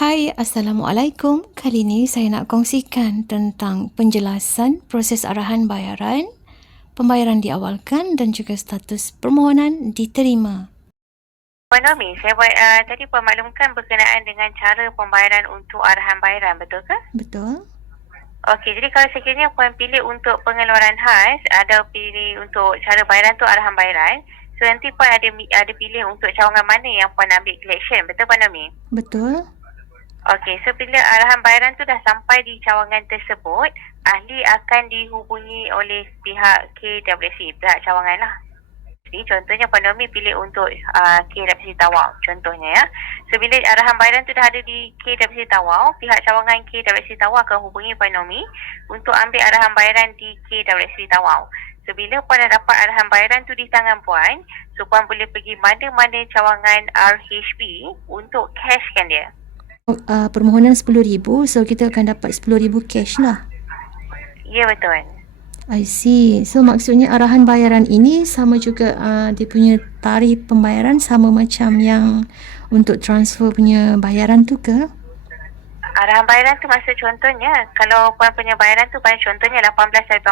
Hai, Assalamualaikum. Kali ini saya nak kongsikan tentang penjelasan proses arahan bayaran, pembayaran diawalkan dan juga status permohonan diterima. Puan Nomi, saya tadi maklumkan berkenaan dengan cara pembayaran untuk arahan bayaran, betul ke? Betul? Okey, jadi kalau sekiranya Puan pilih untuk pengeluaran khas, ada pilih untuk cara bayaran tu arahan bayaran, so nanti Puan ada pilih untuk cawangan mana yang Puan ambil collection, betul Puan Nomi? Betul? Okey, so bila arahan bayaran tu dah sampai di cawangan tersebut, ahli akan dihubungi oleh pihak KWC, pihak cawangan lah. Jadi contohnya Puan Nomi pilih untuk KWC Tawau contohnya ya. So bila arahan bayaran tu dah ada di KWC Tawau, pihak cawangan KWC Tawau akan hubungi Puan Nomi untuk ambil arahan bayaran di KWC Tawau. So bila Puan dah dapat arahan bayaran tu di tangan Puan, so Puan boleh pergi mana-mana cawangan RHB untuk cashkan dia. Permohonan RM10,000, so kita akan dapat RM10,000 cash lah. Ya, betul. I see. So maksudnya arahan bayaran ini sama juga dia punya tarikh pembayaran sama macam yang untuk transfer punya bayaran tu ke? Arahan bayaran tu maksud contohnya, kalau Puan punya bayaran tu pada contohnya 18/4,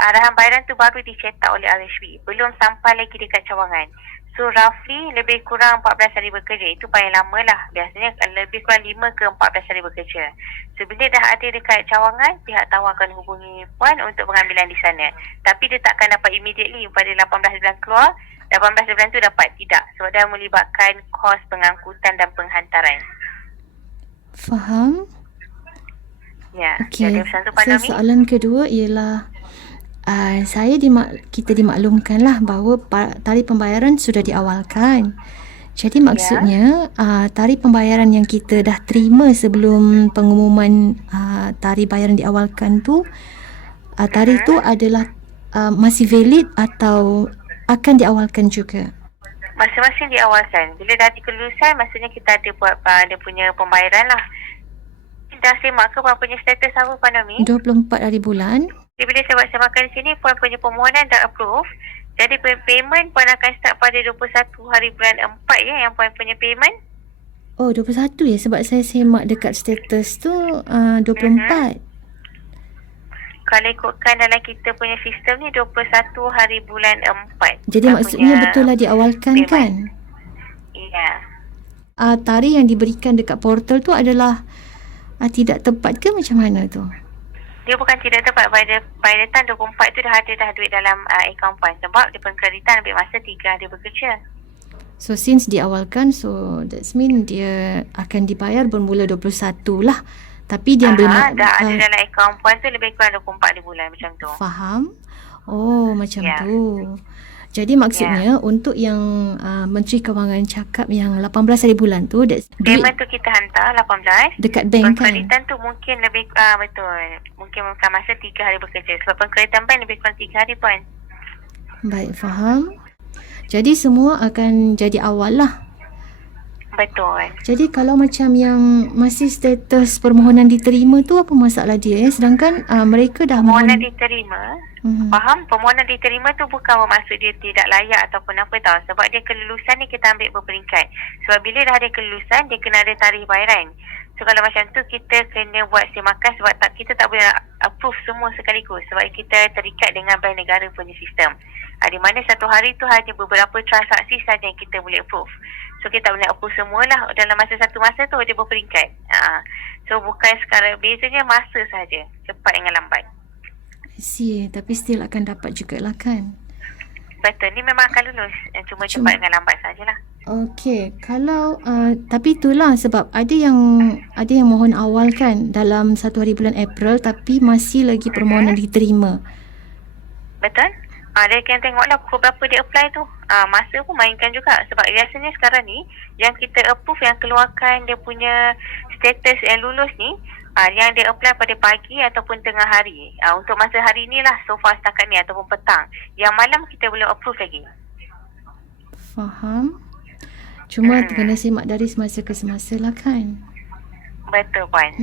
arahan bayaran tu baru dicetak oleh RHB, belum sampai lagi dekat cawangan. So roughly lebih kurang 14 hari bekerja, itu paling lama lah. Biasanya lebih kurang 5 ke 14 hari bekerja. So bila dah ada dekat cawangan, pihak tawar akan hubungi Puan untuk pengambilan di sana. Tapi dia takkan dapat immediately pada 18 bulan keluar, 18 bulan tu dapat, tidak. Sebab dah melibatkan kos pengangkutan dan penghantaran. Faham? Ya, Okey. jadi pesan tu Puan So Nomi. soalan kedua ialah kita dimaklumkanlah bahawa tarikh pembayaran sudah diawalkan. Jadi maksudnya tarikh pembayaran yang kita dah terima sebelum pengumuman tarikh bayaran diawalkan tu, tarikh tu adalah masih valid atau akan diawalkan juga? Masing-masing diawalkan. Bila dah dikelulusan, maksudnya kita ada buat dia punya pembayaran lah. Dah semak ke Puan punya status apa Puan Nomi? 24 hari bulan. Jadi bila saya buat semakan di sini, Puan punya permohonan dah approve. Jadi payment Puan akan start pada 21 hari bulan 4 ya, yang Puan punya payment. Oh, 21 ya, sebab saya semak dekat status tu 24. Kalau ikutkan dalam kita punya sistem ni 21 hari bulan 4. Jadi maksudnya betul lah diawalkan payment. kan? Ya. Tarikh yang diberikan dekat portal tu adalah tidak tepat ke macam mana tu? Dia bukan tidak tepat. By the time 24 tu dah ada duit dalam akaun Puan. Sebab dia pengkreditan ambil masa 3 hari bekerja. So since diawalkan, so that's mean dia akan dibayar bermula 21 lah. Tapi dia dah ada dalam akaun Puan tu lebih kurang 24 hari bulan macam tu. Faham? Oh, macam tu. Jadi maksudnya untuk yang Menteri Kewangan cakap yang 18 hari bulan tu, payment tu kita hantar 18. Dekat bank kan? Pengkreditan tu mungkin lebih betul. Mungkin bukan masa 3 hari bekerja. Sebab pengkreditan bank lebih kurang 3 hari Puan. Baik, faham. Jadi semua akan jadi awal lah. Betul. Jadi kalau macam yang masih status permohonan diterima tu, apa masalah dia? Sedangkan mereka dah permohonan diterima. Faham? Permohonan diterima tu bukan bermaksud dia tidak layak ataupun apa tau. Sebab dia kelulusan ni kita ambil berperingkat. Sebab bila dah ada kelulusan, dia kena ada tarikh bayaran. So kalau macam tu, kita kena buat semakan sebab kita tak boleh approve semua sekaligus. Sebab kita terikat dengan bank negara punya sistem. Di mana satu hari tu hanya beberapa transaksi saja yang kita boleh approve. So kita tak boleh approve semualah dalam satu masa tu, dia berperingkat. So bukan sekarang, bezanya masa saja, cepat dengan lambat. Tapi still akan dapat jugalah kan? Betul, ni memang akan lulus. Cuma cepat dengan lambat sajalah. Okey, kalau tapi itulah sebab ada yang mohon awal kan dalam 1 hari bulan April, tapi masih lagi permohonan diterima. Betul? Dia kena tengoklah pukul berapa dia apply tu. Masa pun mainkan juga. Sebab biasanya sekarang ni, yang kita approve, yang keluarkan dia punya status yang lulus ni, yang dia apply pada pagi ataupun tengah hari. Untuk masa hari ni lah, so far setakat ni, ataupun petang. Yang malam kita belum approve lagi. Faham. Cuma kena simak dari semasa ke semasa lah kan? Betul Puan.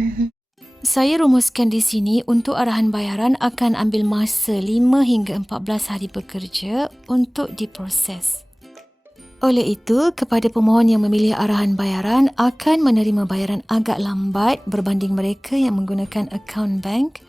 Saya rumuskan di sini untuk arahan bayaran akan ambil masa 5 hingga 14 hari bekerja untuk diproses. Oleh itu, kepada pemohon yang memilih arahan bayaran akan menerima bayaran agak lambat berbanding mereka yang menggunakan akaun bank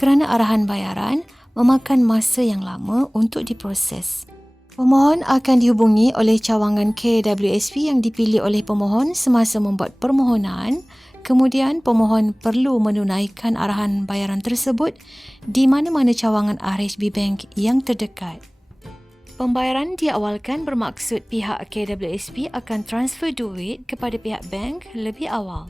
kerana arahan bayaran memakan masa yang lama untuk diproses. Pemohon akan dihubungi oleh cawangan KWSP yang dipilih oleh pemohon semasa membuat permohonan. Kemudian, pemohon perlu menunaikan arahan bayaran tersebut di mana-mana cawangan RHB Bank yang terdekat. Pembayaran diawalkan bermaksud pihak KWSP akan transfer duit kepada pihak bank lebih awal.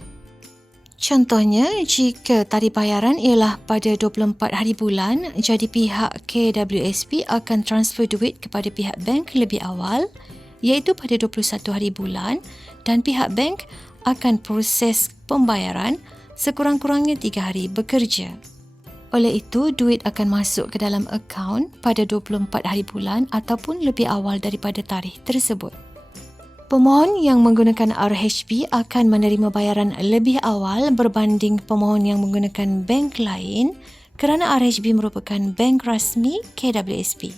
Contohnya, jika tarikh bayaran ialah pada 24 hari bulan, jadi pihak KWSP akan transfer duit kepada pihak bank lebih awal, iaitu pada 21 hari bulan, dan pihak bank akan proses pembayaran sekurang-kurangnya 3 hari bekerja. Oleh itu, duit akan masuk ke dalam akaun pada 24 hari bulan ataupun lebih awal daripada tarikh tersebut. Pemohon yang menggunakan RHB akan menerima bayaran lebih awal berbanding pemohon yang menggunakan bank lain kerana RHB merupakan bank rasmi KWSP.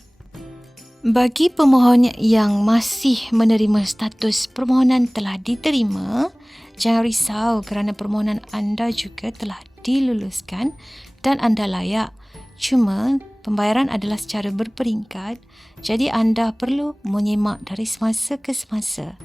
Bagi pemohon yang masih menerima status permohonan telah diterima, jangan risau kerana permohonan anda juga telah diluluskan dan anda layak. Cuma, pembayaran adalah secara berperingkat, jadi anda perlu menyemak dari semasa ke semasa.